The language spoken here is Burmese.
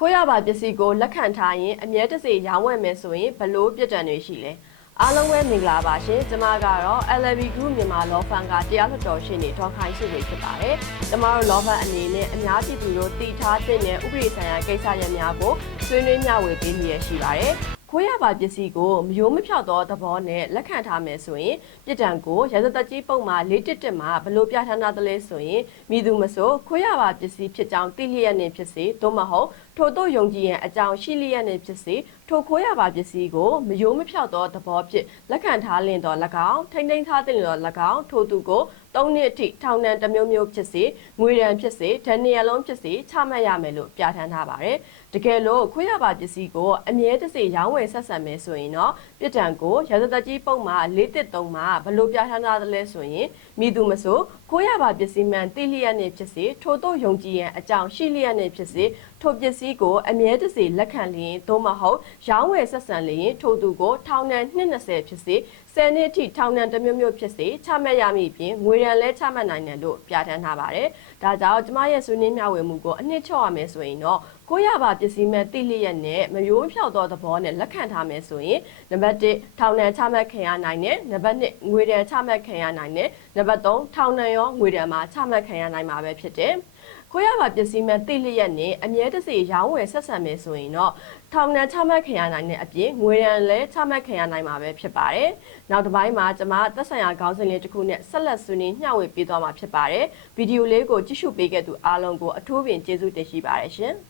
ကိုရပါပစ္စည်းကိုလက်ခံထားရင်အမြဲတစေရောင်းဝယ်မယ်ဆိုရင်ဘလို့ပြစ်ဒဏ်တွေရှိလဲအားလုံးပဲမင်္ဂလာပါရှင်ကျွန်မကတော့ LB Group မြန်မာ Law Firm ကတရားလွှတ်တော်ရှင်းနေထောက်ခိုင်းစုတွေဖြစ်ပါတယ်ကျွန်မတို့ Law Firm အနေနဲ့အများပြည်သူတို့တည်ထားတဲ့ဥပဒေဆိုင်ရာကိစ္စရပ်များကိုဆွေးနွေးမျှဝေပေးနေရရှိပါတယ် ခွေးရပါပစ္စည်းကိုမယိုးမဖြောက်သောသဘောနဲ့လက်ခံထားမယ်ဆိုရင်ပြစ်ဒဏ်ကိုရာဇသက်ကြီးပုံမှာ၄တစ်တစ်မှာဘလို့ပြဋ္ဌာန်းထားသလဲဆိုရင်မိသူမဆိုခွေးရပါပစ္စည်းဖြစ်ကြောင်းသိလျက်နေဖြစ်စေသို့မဟုတ်ထို့သို့ယုံကြည်ရန်အကြောင်းရှိလျက်နေဖြစ်စေထိုခွေးရပါပစ္စည်းကိုမယိုးမဖြောက်သောသဘောဖြင့်လက်ခံထားလင်တော်၎င်းထိမ့်သိမ်းထားတဲ့တော်၎င်းထို့သူကို ၃နှစ်အထိထောင်ဒဏ်တစ်မျိုးမျိုးဖြစ်စေငွေဒဏ်ဖြစ်စေဒဏ်နှစ်ရလုံးဖြစ်စေချမှတ်ရမယ်လို့ပြဋ္ဌာန်းထားပါတယ်။တကယ်လို့ခွေးရပါပစ္စည်းကိုအမြဲတစေရောင်းဝယ်ဆက်ဆံမယ်ဆိုရင်တော့ပြစ်ဒဏ်ကိုရာဇသက်ကြီးပုံမှာ၄တစ်၃မှာဘလို့ပြဋ္ဌာန်းထားသလဲဆိုရင်မိသူမဆိုခွေးရပါပစ္စည်းမှန်သိလျက်နေဖြစ်စေထို့သို့ယုံကြည်ရန်အကြောင်းရှိလျက်နေဖြစ်စေထိုပစ္စည်းကိုအမြဲတစေလက်ခံလျင်သို့မဟုတ်ရောင်းဝယ်ဆက်ဆံလျင်ထိုသူကိုထောင်ဒဏ်220ဖြစ်စေ10နှစ်ထိထောင်ဒဏ်တစ်မျိုးမျိုးဖြစ်စေချမှတ်ရမည်ဖြင့်ငွေဒဏ်လည်းချမှတ်နိုင်တယ်လို့ပြဋ္ဌာန်းထားပါတယ်။ဒါကြောင့်ကျမရဲ့ဆွေးနွေးမျှဝေမှုကိုအနှစ်ချော့ရမယ်ဆိုရင်တော့ကိုရပါပစ္စည်းမဲ့တိလျက်နဲ့မယိုးဖြောက်သောသဘောနဲ့လက်ခံထားမယ်ဆိုရင်နံပါတ်1ထောင်ဒဏ်ချမှတ်ခံရနိုင်တယ်နံပါတ်2ငွေဒဏ်ချမှတ်ခံရနိုင်တယ်နံပါတ်3ထောင်ဒဏ်ရောငွေဒဏ်မှာချမှတ်ခံရနိုင်မှာပဲဖြစ်တယ်။ကိုရပါပစ္စည်းမဲ့တိလျက်နဲ့အမြဲတစေရောင်းဝယ်ဆက်ဆံမယ်ဆိုရင်တော့ထောင်ဒဏ်ချမှတ်ခံရနိုင်တဲ့အပြင်ငွေဒဏ်လည်းချမှတ်ခံရနိုင်မှာပဲဖြစ်ပါတယ်။နောက်တစ်ပိုင်းမှာကျွန်မသက်ဆိုင်ရာခေါင်းစဉ်လေးတစ်ခုနဲ့ဆက်လက်ဆွေးနွေးမျှဝေပေးသွားမှာဖြစ်ပါတယ်။ဗီဒီယိုလေးကိုကြည့်ရှုပေးခဲ့သူအားလုံးကိုအထူးပင်ကျေးဇူးတင်ရှိပါတယ်ရှင်။